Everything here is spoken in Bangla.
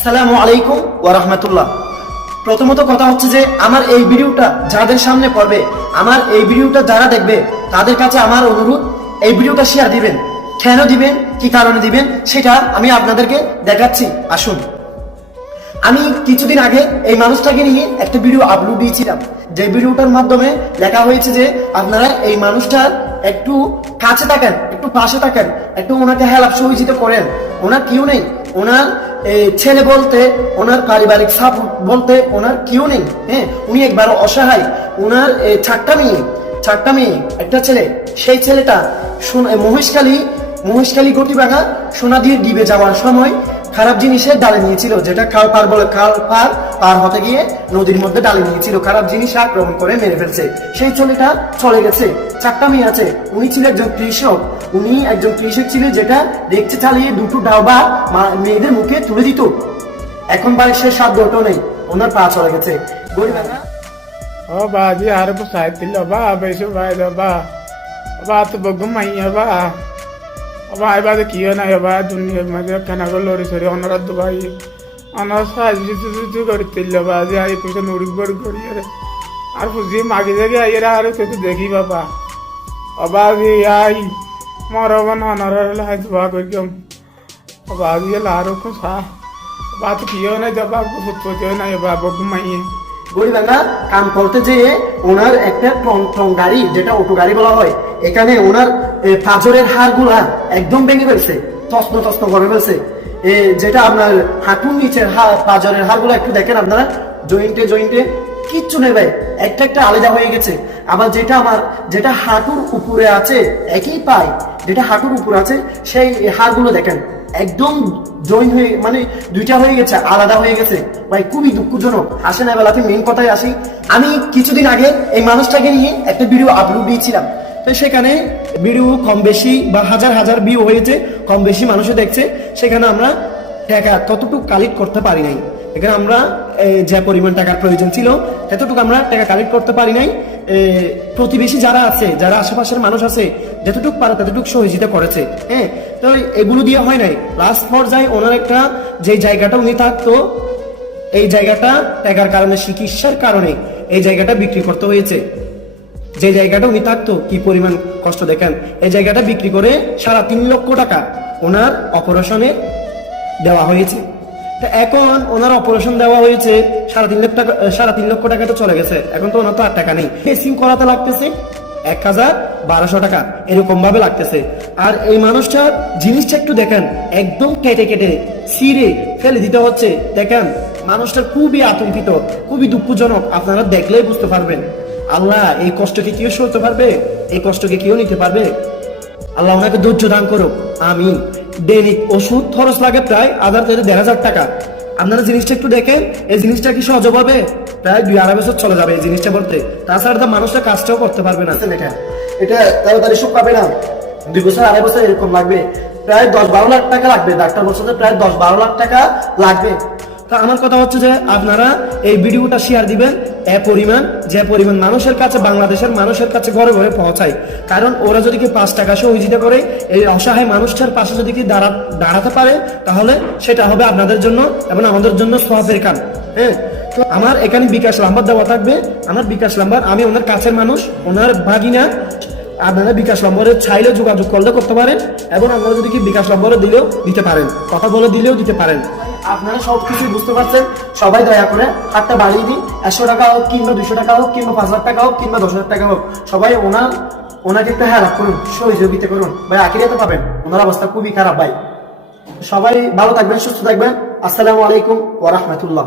আসসালামু আলাইকুম ওয়া রাহমাতুল্লাহ। প্রথমত কথা হচ্ছে যে আমার এই ভিডিওটা যাদের সামনে পড়বে, আমার এই ভিডিওটা যারা দেখবে তাদের কাছে আমার অনুরোধ, এই ভিডিওটা শেয়ার দিবেন। কেন দিবেন, কি কারণে দিবেন সেটা আমি আপনাদেরকে দেখাচ্ছি। আসুন, আমি কিছুদিন আগে এই মানুষটাকে নিয়ে একটা ভিডিও আপলোড দিয়েছিলাম, যে ভিডিওটার মাধ্যমে লেখা হয়েছে যে আপনারা এই মানুষটার একটু কাছে থাকেন, একটু পাশে থাকেন, একটু ওনাকে হেল্প সহযোগিতা করেন। ওনার কেউ নেই, ওনার ছেলে বলতে, ওনার পারিবারিক সাপোর্ট বলতে ওনার কেউ নেই। হ্যাঁ, উনি একবার অসহায়। ওনার চারটা মেয়ে একটা ছেলে। সেই ছেলেটা মহেশখালী গতিবাগা সোনাদির ডিবে যাওয়ার সময় খারাপ জিনিসের ডালে নিয়েছিল, যেটা খাল পার হতে গিয়ে নদীর মধ্যে ডালে নিয়েছিল, খারাপ জিনিস আক্রমণ করে মেরে ফেলছে। সেই ছেলেটা চলে গেছে। চারটা মেয়ে আছে। উনি ছিল একজন কৃষক ছিলেন, যেটা দেখতে চালিয়ে দুটো ডাবা মেয়েদের মুখে তুলে দিত। এখন ভাই সে সাধ্যটাও নেই, ওনার পা চলে গেছে। গরিবাঙ্গা ও বাজি আর সাইতিল বা বেশু ভাই বা তো বগুম মাই বা ভাই বাদে কি না বা দুনিয়া মাঝে কেন লড়ি সরি অনারাত ভাই অনার সাহায্য করতিল বাজি আই কিছু নুড়ি বড় করি আর বুঝি মাগি জায়গা আইরা আর তো দেখি বাবা অবাজি আই মরবন অনার লাই দোয়া করিম অবাজি লারো কো সা বাত কি না জবাব ফুটতে না বা বগুম মাই গরিবাঙ্গা কাম করতে যেয়ে ওনার একটা টং গাড়ি, যেটা অটো গাড়ি বলা হয়, এখানে ওনার পাঁজরের হাড়গুলা একদম ভেঙে ফেলছে, তসন করে ফেলছে। যেটা আপনার হাঁটুর নিচের পাঁজরের হাড়গুলা একটু দেখেন আপনারা, জয়েন্টে কিচ্ছু নেই ভাই, একটা আলাদা হয়ে গেছে। আবার যেটা হাঁটুর উপরে আছে, একই পায়, যেটা হাঁটুর উপরে আছে সেই হাড়গুলো দেখেন একদম জয়েন হয়ে, মানে দুইটা হয়ে গেছে, আলাদা হয়ে গেছে ভাই, খুবই দুঃখজনক। আসেন এবেলাতে মেইন কথায় আসি। আমি কিছুদিন আগে এই মানুষটাকে নিয়ে একটা ভিডিও আপলোড দিয়েছিলাম, তো সেখানে ভিডিও কম বেশি বা হাজার ভিউ হয়েছে, কম বেশি মানুষে দেখছে। সেখানে আমরা টাকা ততটুকু কালেক্ট করতে পারি নাই। এখানে আমরা যে পরিমাণ টাকার প্রয়োজন ছিল ততটুকু আমরা টাকা কালেক্ট করতে পারি নাই। প্রতিবেশী যারা আছে, যারা আশেপাশের মানুষ আছে, যতটুকু পারে ততটুকু সহযোগিতা করেছে। হ্যাঁ, তো এগুলো দিয়ে হয় নাই। লাস্ট পর্যায়ে ওনার একটা যে জায়গাটা উনি থাকতো, এই জায়গাটা টাকার কারণে, চিকিৎসার কারণে এই জায়গাটা বিক্রি করতে হয়েছে। যে জায়গাটা উনি থাকতো, কি পরিমাণ কষ্ট দেখেন। এই জায়গাটা বিক্রি করে 3.5 লক্ষ টাকা ওনার অপারেশনে দেওয়া হয়েছে। এখন ওনার অপারেশন দেওয়া হয়েছে 3.5 লক্ষ টাকা তো চলে গেছে। এখন তো ওনার তো আর টাকা নেই। ফেসিং করাতে লাগতেছে 1,1200 টাকা, এরকম ভাবে লাগতেছে। আর এই মানুষটার জিনিসটা একটু দেখেন, একদম কেটে ছিঁড়ে ফেলে দিতে হচ্ছে। দেখেন মানুষটা খুবই আতঙ্কিত, খুবই দুঃখজনক। আপনারা দেখলেই বুঝতে পারবেন। আল্লাহ এই কষ্টকে কেউ সইতে পারবে? এই কষ্টকে কেউ নিতে পারবে? আল্লাহ ওনাকে ধৈর্য দান করুক। আমি দৈনিক ওষুধ খরচ লাগে প্রায় 1000 থেকে 1500 টাকা। আপনারা জিনিসটা একটু দেখেন, এই জিনিসটা কি সহজ হবে? প্রায় 2-2.5 বছর চলে যাবে এই জিনিসটা করতে। তাছাড়া তো মানুষটা কাজটাও করতে পারবে না। এটা তাড়াতাড়ি সুখ পাবে না, 2 বছর 2.5 বছর এরকম লাগবে। প্রায় 10-12 লাখ টাকা লাগবে। ডাক্তার বলছে যে প্রায় 10-12 লাখ টাকা লাগবে। তা আমার কথা হচ্ছে যে আপনারা এই ভিডিওটা শেয়ার দিবেন, যে পরিমাণ মানুষের কাছে, বাংলাদেশের মানুষের কাছে ঘরে ঘরে পৌঁছায়। কারণ ওরা যদি কি 5 টাকা সহযোগিতা করে এই অসহায় মানুষটার পাশে যদি কি দাঁড়াতে পারে, তাহলে সেটা হবে আপনাদের জন্য এবং আমাদের জন্য সওয়াবের কাজ। হ্যাঁ, তো আমার এখানে বিকাশ নাম্বার দেওয়া থাকবে। আমার বিকাশ নাম্বার, আমি ওনার কাছের মানুষ, ওনার ভাগিনা। আপনারা বিকাশ নম্বরে চাইলে যোগাযোগ করলে করতে পারেন, এবং আপনারা যদি কি বিকাশ নম্বরে দিলেও দিতে পারেন, কথা বলে দিলেও দিতে পারেন। আপনারা সবকিছু বুঝতে পারছেন। সবাই দয়া করে হাতটা বাড়িয়ে দিন। 100 টাকা হোক, কিংবা 200 টাকা হোক, কিংবা 5,000 টাকা হোক, কিংবা 10,000 টাকা হোক, সবাই ওনাকে একটা হেল্প করুন, সহযোগিতা করুন ভাই। আখিরাতে পাবেন। ওনার অবস্থা খুবই খারাপ ভাই। সবাই ভালো থাকবেন, সুস্থ থাকবেন। আসসালামু আলাইকুম ওয়া রাহমাতুল্লাহ।